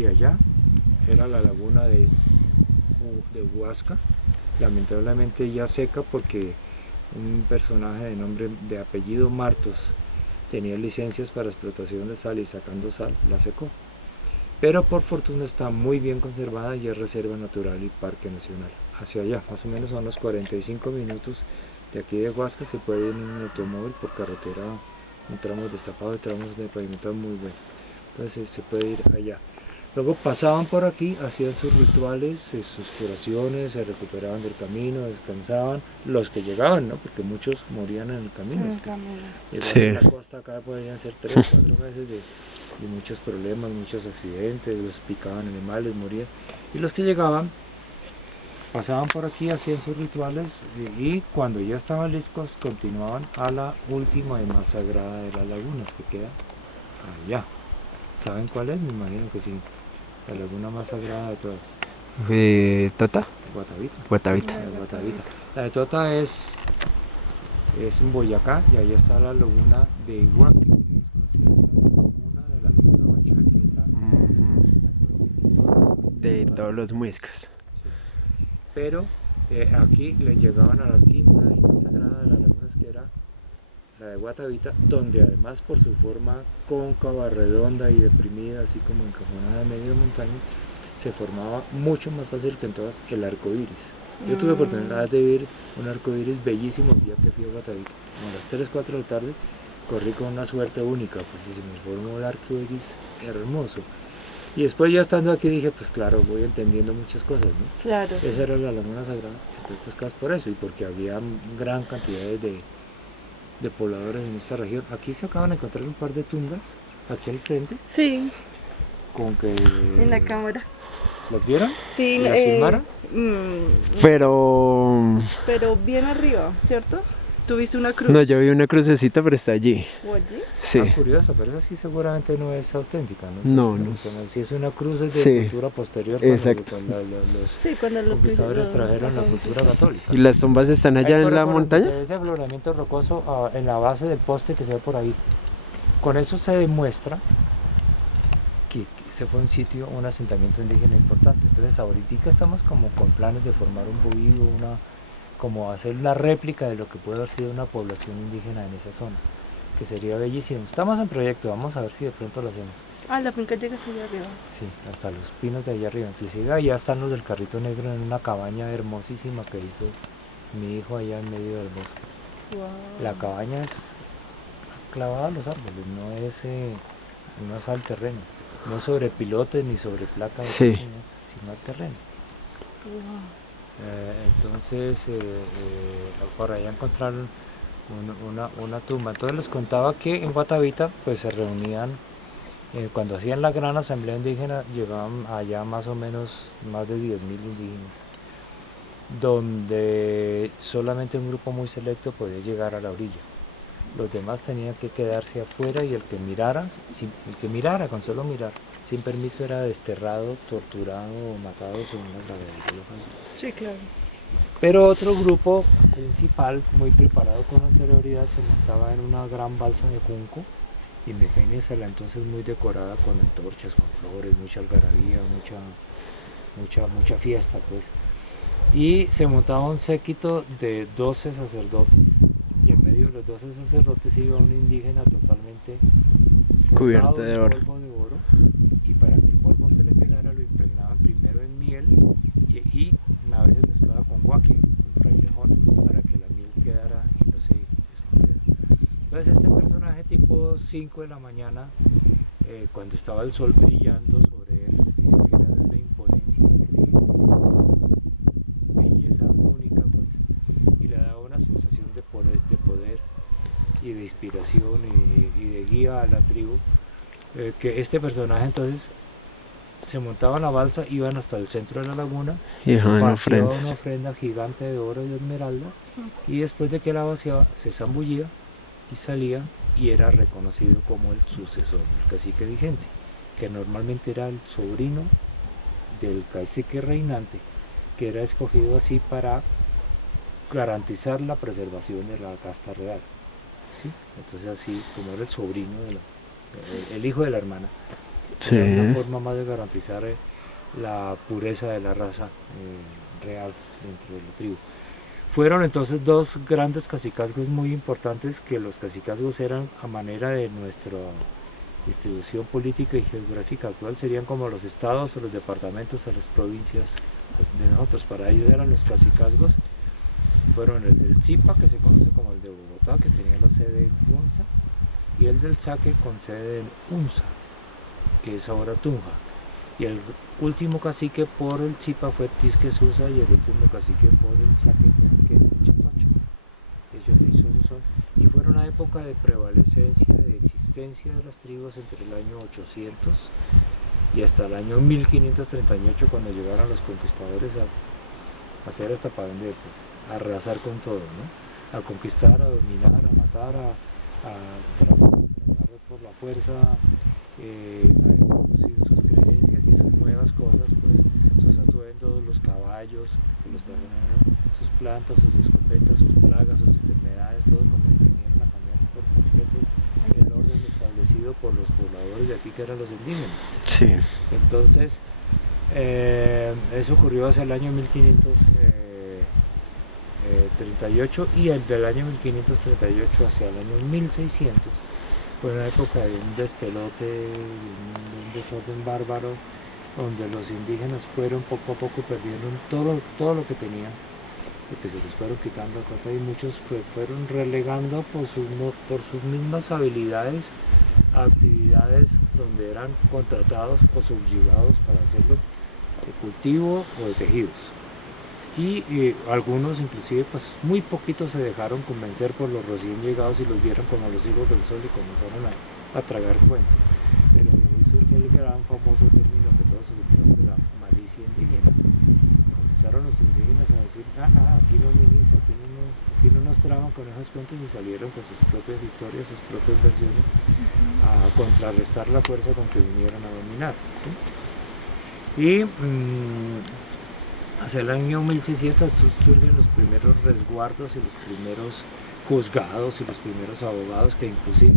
hacia allá era la laguna de Huasca, lamentablemente ya seca porque un personaje de nombre de apellido Martos tenía licencias para explotación de sal y sacando sal la secó, pero por fortuna está muy bien conservada y es reserva natural y parque nacional. Hacia allá, más o menos a unos 45 minutos de aquí de Huasca, se puede ir en un automóvil por carretera, en tramos destapados, tramos de pavimento muy bueno, entonces se puede ir allá. Luego pasaban por aquí, hacían sus rituales, sus curaciones, se recuperaban del camino, descansaban, los que llegaban, ¿no? Porque muchos morían en el camino. Sí. En la costa acá podían ser 3 o 4 meses de muchos problemas, muchos accidentes, los picaban animales, morían. Y los que llegaban, pasaban por aquí, hacían sus rituales y cuando ya estaban listos, continuaban a la última y más sagrada de las lagunas que queda allá. ¿Saben cuál es? Me imagino que sí. La laguna más sagrada de todas. ¿Tota? Guatavita. Guatavita. La de Guatavita. La de Tota es en Boyacá y ahí está la laguna de Iguaque. De todos los muiscas. Pero aquí le llegaban a la quinta y más sagrada de las lagunas, que era la de Guatavita, donde además por su forma cóncava, redonda y deprimida, así como encajonada en medio de montañas, se formaba mucho más fácil que en todas el arco iris. Yo tuve oportunidad de ver un arco iris bellísimo el día que fui a Guatavita. Como a las 3, 4 de la tarde, corrí con una suerte única, pues y se me formó el arco iris hermoso. Y después ya estando aquí dije, pues claro, voy entendiendo muchas cosas, ¿no? Claro. Esa era la laguna sagrada, entre otras cosas por eso, y porque había gran cantidad de pobladores en esta región. Aquí se acaban de encontrar un par de tumbas, aquí al frente. Sí. Con que... En la cámara. ¿Las vieron? Sí. ¿Las filmaron? Pero bien arriba, ¿cierto? ¿Tuviste una cruz? No, yo vi una crucecita, pero está allí. ¿O allí? Sí. Ah, curioso, pero esa sí seguramente no es auténtica, ¿no? No, no. Como si es una cruz es de Sí. cultura posterior. Exacto. Cuando los conquistadores trajeron la cultura católica. ¿Y las tumbas están allá ahí en la donde montaña? Se ve ese afloramiento rocoso en la base del poste que se ve por ahí. Con eso se demuestra que ese fue un sitio, un asentamiento indígena importante. Entonces ahorita estamos como con planes de formar un bohío, como hacer una réplica de lo que puede haber sido una población indígena en esa zona, que sería bellísimo. Estamos en proyecto, vamos a ver si de pronto lo hacemos. Ah, la finca llega hasta allá arriba. Sí, hasta los pinos de allá arriba. Inclusive allá están los del Carrito Negro en una cabaña hermosísima que hizo mi hijo allá en medio del bosque. Wow. La cabaña es clavada a los árboles, no es al terreno, no sobre pilotes ni sobre placas, sí, sino al terreno. Wow. Entonces por allá encontraron una tumba. Entonces les contaba que en Guatavita pues se reunían cuando hacían la gran asamblea indígena, llegaban allá más o menos más de 10.000 indígenas, donde solamente un grupo muy selecto podía llegar a la orilla. Los demás tenían que quedarse afuera y el que mirara con solo mirar sin permiso era desterrado, torturado o matado según la gravedad. Sí, claro. Pero otro grupo principal, muy preparado con anterioridad, se montaba en una gran balsa de junco, imagínensela entonces muy decorada con antorchas, con flores, mucha algarabía, mucha fiesta, pues. Y se montaba un séquito de 12 sacerdotes, y en medio de los 12 sacerdotes iba un indígena totalmente cubierto de oro. Y para que el polvo se le pegara lo impregnaban primero en miel y a veces mezclaba con guaque, un frailejón, para que la miel quedara y no se escondiera. Entonces este personaje tipo 5 de la mañana, cuando estaba el sol brillando sobre él, dice que era de una imponencia increíble, belleza única, pues, y le daba una sensación de poder y de inspiración y de guía a la tribu, que este personaje entonces se montaba en la balsa, iban hasta el centro de la laguna y dejaban una ofrendas. ofrenda gigante de oro y de esmeraldas, y después de que la vaciaba se zambullía y salía y era reconocido como el sucesor del cacique vigente, que normalmente era el sobrino del cacique reinante, que era escogido así para garantizar la preservación de la casta real. ¿Sí? Entonces así como era el sobrino, el hijo de la hermana. Sí. Era una forma más de garantizar la pureza de la raza real dentro de la tribu. Fueron entonces dos grandes cacicazgos muy importantes, que los cacicazgos eran a manera de nuestra distribución política y geográfica actual, serían como los estados o los departamentos o las provincias de nosotros. Para ellos eran los cacicazgos. Fueron el del Zipa, que se conoce como el de Bogotá, que tenía la sede en Funza, y el del Saque con sede en Unza, que es ahora Tunja. Y el último cacique por el Zipa fue Tisque Susa, y el último cacique por el Saque que era Chapacho. Ellos son, y fue una época de prevalecencia, de existencia de las tribus entre el año 800 y hasta el año 1538, cuando llegaron los conquistadores a hacer hasta para vender, pues, a arrasar con todo, ¿no? A conquistar, a dominar, a matar, a por la fuerza, a introducir sus creencias y sus nuevas cosas, pues sus atuendos, los caballos, que los trajeron, sus plantas, sus escopetas, sus plagas, sus enfermedades, todo como vinieron a cambiar por completo el orden establecido por los pobladores de aquí, que eran los indígenas. Sí. Entonces, eso ocurrió hacia el año 1538, y el del año 1538 hacia el año 1600 fue una época de un despelote, un desorden bárbaro, donde los indígenas fueron poco a poco perdiendo todo lo que tenían, porque se les fueron quitando y muchos fueron relegando por sus mismas habilidades a actividades donde eran contratados o subyugados para hacerlo, de cultivo o de tejidos. Y algunos, inclusive, pues muy poquitos se dejaron convencer por los recién llegados y los vieron como los hijos del sol y comenzaron a tragar cuento. En el gran famoso término que todos utilizaban de la malicia indígena. Comenzaron los indígenas a decir, aquí no nos traban con esos cuentos, y salieron con sus propias historias, sus propias versiones, a contrarrestar la fuerza con que vinieron a dominar, ¿sí? Y hacia el año 1600 surgen los primeros resguardos y los primeros juzgados y los primeros abogados que inclusive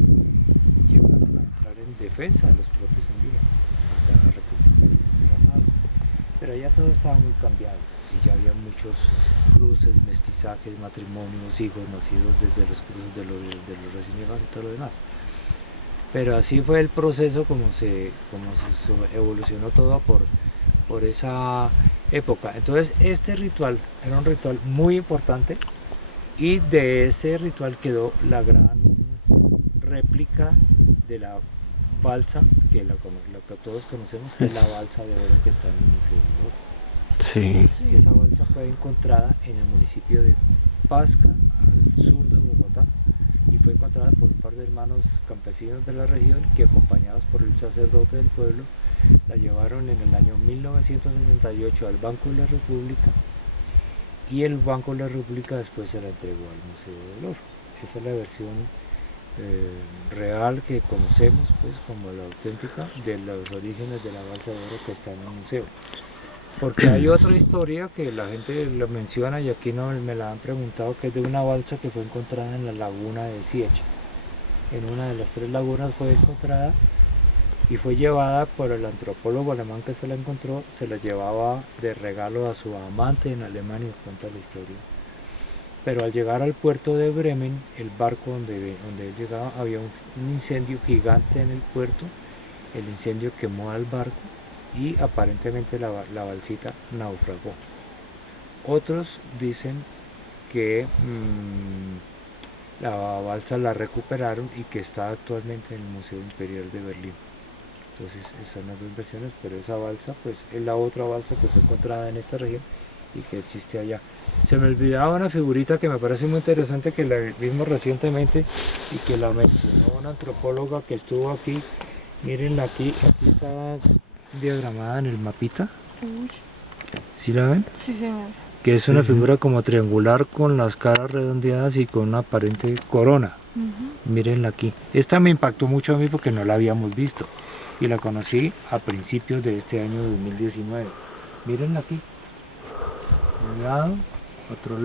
llegaron a entrar en defensa de los propios indígenas de la República. Pero ya todo estaba muy cambiado, y ya había muchos cruces, mestizajes, matrimonios, hijos nacidos desde los cruces de los recién llegados y todo lo demás. Pero así fue el proceso como se evolucionó todo por esa época. Entonces este ritual era un ritual muy importante, y de ese ritual quedó la gran réplica de la balsa, que lo que todos conocemos, que es la balsa de oro que está en el Museo. Sí. Esa balsa fue encontrada en el municipio de Pasca, al sur de Bogotá, y fue encontrada por un par de hermanos campesinos de la región, que, acompañados por el sacerdote del pueblo, la llevaron en el año 1968 al Banco de la República, y el Banco de la República después se la entregó al Museo del Oro. Esa es la versión real que conocemos, pues, como la auténtica de los orígenes de la balsa de oro que está en el museo. Porque hay otra historia que la gente lo menciona, y aquí no me la han preguntado, que es de una balsa que fue encontrada en la laguna de Siecha. En una de las 3 lagunas fue encontrada y fue llevada por el antropólogo alemán que se la encontró. Se la llevaba de regalo a su amante en Alemania, cuenta la historia. Pero al llegar al puerto de Bremen, el barco donde él llegaba, había un incendio gigante en el puerto. El incendio quemó al barco y aparentemente la balsita naufragó. Otros dicen que la balsa la recuperaron y que está actualmente en el Museo Imperial de Berlín. Entonces esas son las 2 versiones, pero esa balsa pues es la otra balsa que fue encontrada en esta región y que existe allá. Se me olvidaba una figurita que me parece muy interesante, que la vimos recientemente y que la mencionó una antropóloga que estuvo aquí. Mírenla aquí está diagramada en el mapita. ¿Sí la ven? Sí, señor. Que es Sí. una figura como triangular con las caras redondeadas y con una aparente corona. Mírenla aquí. Esta me impactó mucho a mí porque no la habíamos visto y la conocí a principios de este año 2019. Mírenla aquí. Un lado, otro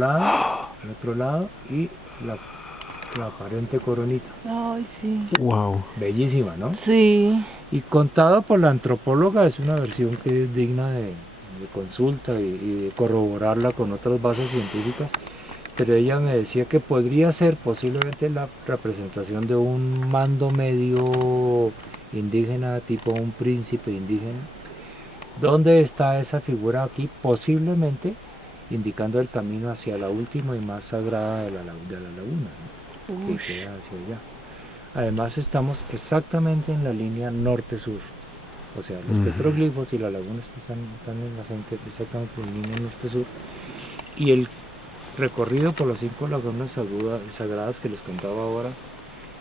lado y la la aparente coronita. Ay, sí. Wow. Bellísima, ¿no? Sí. Y contada por la antropóloga es una versión que es digna de consulta y de corroborarla con otras bases científicas. Pero ella me decía que podría ser posiblemente la representación de un mando medio indígena, tipo un príncipe indígena. ¿Dónde está esa figura aquí? Posiblemente indicando el camino hacia la última y más sagrada de la laguna, ¿no? Que queda hacia allá. Además estamos exactamente en la línea norte-sur. O sea, los petroglifos y la laguna están exactamente en la línea norte-sur. Y el recorrido por las 5 lagunas sagradas que les contaba ahora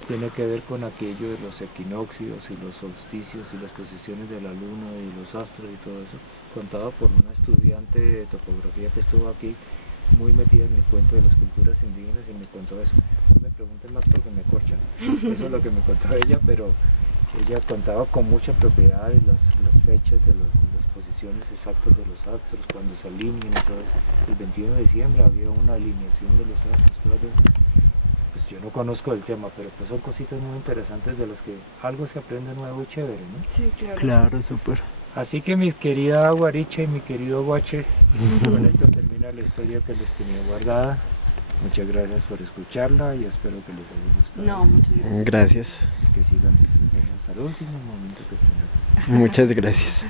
tiene que ver con aquello de los equinoccios y los solsticios y las posiciones de la luna y los astros y todo eso, contado por una estudiante de topografía que estuvo aquí muy metida en el cuento de las culturas indígenas y me contó eso. No me pregunten más porque me corchan. Eso es lo que me contó ella, pero ella contaba con mucha propiedad y las fechas de las posiciones exactas de los astros, cuando se alinean y todo eso. El 21 de diciembre había una alineación de los astros. Pues yo no conozco el tema, pero pues son cositas muy interesantes de las que algo se aprende nuevo y chévere, ¿no? Sí, claro. Claro, súper. Así que mi querida Guaricha y mi querido Guache, con esto termina la historia que les tenía guardada. Muchas gracias por escucharla y espero que les haya gustado. No, muchas gracias. Gracias. Que sigan disfrutando hasta el último momento que estén. Muchas gracias.